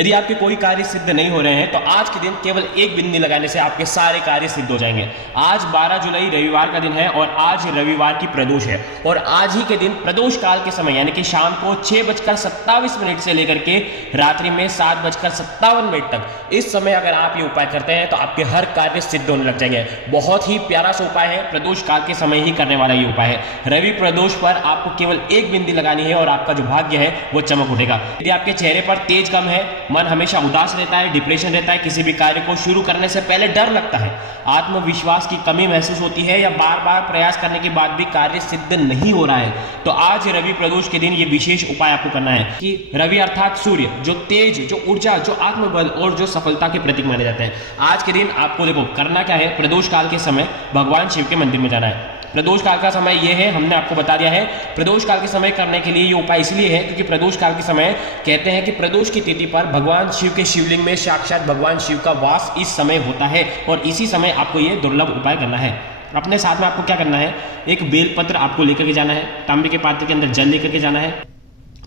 यदि आपके कोई कार्य सिद्ध नहीं हो रहे हैं तो आज के दिन केवल एक बिंदी लगाने से आपके सारे कार्य सिद्ध हो जाएंगे। आज 12 जुलाई रविवार का दिन है और आज रविवार की प्रदोष है और आज ही के दिन प्रदोष काल के समय यानी कि शाम को 6:27 से लेकर के रात्रि में 7:57 तक इस समय अगर आप ये उपाय करते हैं तो आपके हर कार्य सिद्ध होने लग जाएंगे। बहुत ही प्यारा सा उपाय है, प्रदोष काल के समय ही करने वाला ये उपाय है। रवि प्रदोष पर आपको केवल एक बिंदी लगानी है और आपका जो भाग्य है वो चमक उठेगा। यदि आपके चेहरे पर तेज कम है, मन हमेशा उदास रहता है, डिप्रेशन रहता है, किसी भी कार्य को शुरू करने से पहले डर लगता है, आत्मविश्वास की कमी महसूस होती है या बार बार प्रयास करने के बाद भी कार्य सिद्ध नहीं हो रहा है, तो आज रवि प्रदोष के दिन ये विशेष उपाय आपको करना है कि रवि अर्थात सूर्य जो तेज, जो ऊर्जा, जो आत्मबल और जो सफलता के प्रतीक माने जाते हैं, आज के दिन आपको देखो करना क्या है। प्रदोष काल के समय भगवान शिव के मंदिर में जाना है। प्रदोष काल का समय यह है, हमने आपको बता दिया है। प्रदोष काल के समय करने के लिए ये उपाय इसलिए है क्योंकि प्रदोष काल के समय कहते हैं कि प्रदोष की तिथि पर भगवान शिव के शिवलिंग में साक्षात भगवान शिव का वास इस समय होता है और इसी समय आपको ये दुर्लभ उपाय करना है। अपने साथ में आपको क्या करना है, एक बेलपत्र आपको लेकर के जाना है, तांबे के पात्र के अंदर जल लेकर के जाना है,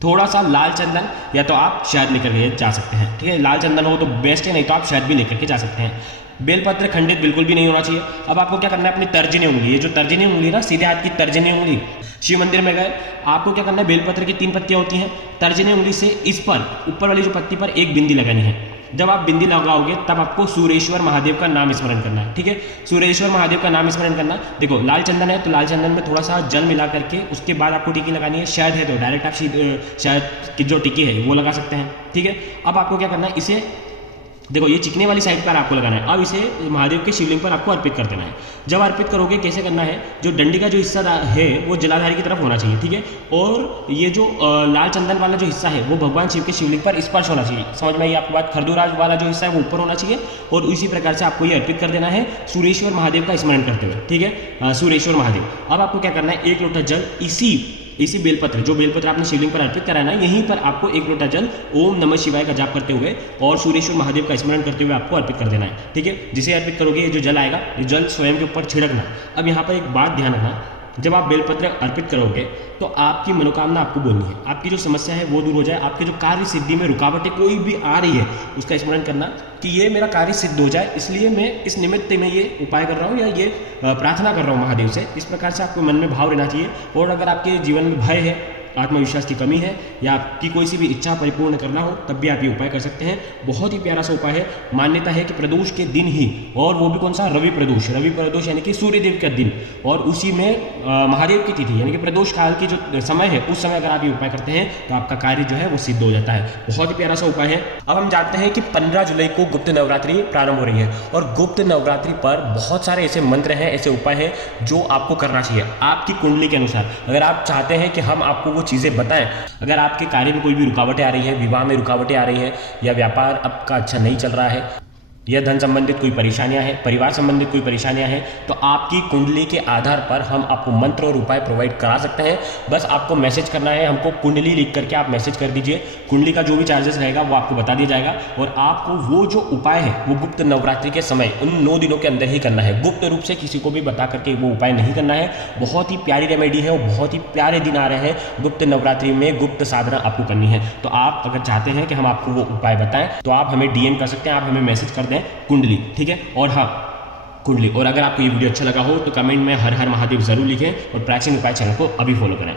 थोड़ा सा लाल चंदन या तो आप शहद लेकर के जा सकते हैं। ठीक है, लाल चंदन हो तो बेस्ट है, नहीं तो आप शहद भी लेकर के जा सकते हैं। बेलपत्र खंडित बिल्कुल भी नहीं होना चाहिए। अब आपको क्या करना है, अपनी तर्जनी उंगली, ये जो तर्जनी उंगली ना, सीधे हाथ की तर्जनी उंगली, शिव मंदिर में गए, आपको क्या करना है, बेलपत्र की 3 पत्तियां होती हैं, तर्जनी उंगली से इस पर ऊपर वाली जो पत्ती पर एक बिंदी लगानी है। जब आप बिंदी लगाओगे तब आपको सूर्येश्वर महादेव का नाम स्मरण करना है। ठीक है, सूर्येश्वर महादेव का नाम स्मरण करना। देखो लाल चंदन है तो लाल चंदन में थोड़ा सा जल मिला करके उसके बाद आपको टिक्की लगानी है। शहद है तो डायरेक्ट आप शहद की जो टिक्की है वो लगा सकते हैं। ठीक है, अब आपको क्या करना है, इसे देखो ये चिकने वाली साइड पर आपको लगाना है। अब इसे महादेव के शिवलिंग पर आपको अर्पित कर देना है। जब अर्पित करोगे कैसे करना है, जो डंडी का जो हिस्सा है वो जलाधारी की तरफ होना चाहिए। ठीक है, और ये जो लाल चंदन वाला जो हिस्सा है वो भगवान शिव के शिवलिंग पर स्पर्श होना चाहिए। समझ में आई आपकी बात। खरदूराज वाला जो हिस्सा है वो ऊपर होना चाहिए और इसी प्रकार से आपको ये अर्पित कर देना है सूर्येश्वर महादेव का स्मरण करते हुए। ठीक है, सूर्येश्वर महादेव। अब आपको क्या करना है, 1 लोटा जल इसी बेलपत्र, जो बेलपत्र आपने शिवलिंग पर अर्पित कराना है, यहीं पर आपको 1 लोटा जल ओम नमः शिवाय का जाप करते हुए और सूर्येश्वर महादेव का स्मरण करते हुए आपको अर्पित कर देना है। ठीक है, जिसे अर्पित करोगे ये जो जल आएगा, ये जल स्वयं के ऊपर छिड़कना। अब यहाँ पर एक बात ध्यान रखना, जब आप बेलपत्र अर्पित करोगे तो आपकी मनोकामना आपको बोलनी है, आपकी जो समस्या है वो दूर हो जाए, आपके जो कार्य सिद्धि में रुकावटें कोई भी आ रही है उसका स्मरण करना कि ये मेरा कार्य सिद्ध हो जाए, इसलिए मैं इस निमित्त में ये उपाय कर रहा हूँ या ये प्रार्थना कर रहा हूँ महादेव से। इस प्रकार से आपको मन में भाव रहना चाहिए। और अगर आपके जीवन में भय है, आत्मविश्वास की कमी है या आपकी कोई सी भी इच्छा परिपूर्ण करना हो, तब भी आप ये उपाय कर सकते हैं। बहुत ही प्यारा सा उपाय है। मान्यता है कि प्रदोष के दिन ही, और वो भी कौन सा, रवि प्रदोष यानी कि सूर्यदेव का दिन, और उसी में महादेव की तिथि यानी कि प्रदोष काल की जो समय है उस समय अगर आप ये उपाय करते हैं तो आपका कार्य जो है वो सिद्ध हो जाता है। बहुत ही प्यारा सा उपाय है। अब हम जानते हैं कि 15 जुलाई को गुप्त नवरात्रि प्रारंभ हो रही है और गुप्त नवरात्रि पर बहुत सारे ऐसे मंत्र हैं, ऐसे उपाय हैं जो आपको करना चाहिए आपकी कुंडली के अनुसार। अगर आप चाहते हैं कि हम आपको चीजें बताएं, अगर आपके कार्य में कोई भी रुकावटें आ रही है, विवाह में रुकावटें आ रही है, या व्यापार आपका अच्छा नहीं चल रहा है, या धन संबंधित कोई परेशानियां हैं, परिवार संबंधित कोई परेशानियां हैं, तो आपकी कुंडली के आधार पर हम आपको मंत्र और उपाय प्रोवाइड करा सकते हैं। बस आपको मैसेज करना है, हमको कुंडली लिख करके आप मैसेज कर दीजिए। कुंडली का जो भी चार्जेस रहेगा वो आपको बता दिया जाएगा और आपको वो जो उपाय है वो गुप्त नवरात्रि के समय उन 9 दिनों के अंदर ही करना है। गुप्त रूप से किसी को भी बता करके वो उपाय नहीं करना है। बहुत ही प्यारी रेमेडी है और बहुत ही प्यारे दिन आ रहे हैं। गुप्त नवरात्रि में गुप्त साधना आपको करनी है। तो आप अगर चाहते हैं कि हम आपको वो उपाय बताएं तो आप हमें DM कर सकते हैं, आप हमें मैसेज कर दें कुंडली। ठीक है, और हाँ कुंडली। और अगर आपको ये वीडियो अच्छा लगा हो तो कमेंट में हर हर महादेव जरूर लिखें और प्राचीन उपाय चैनल को अभी फॉलो करें।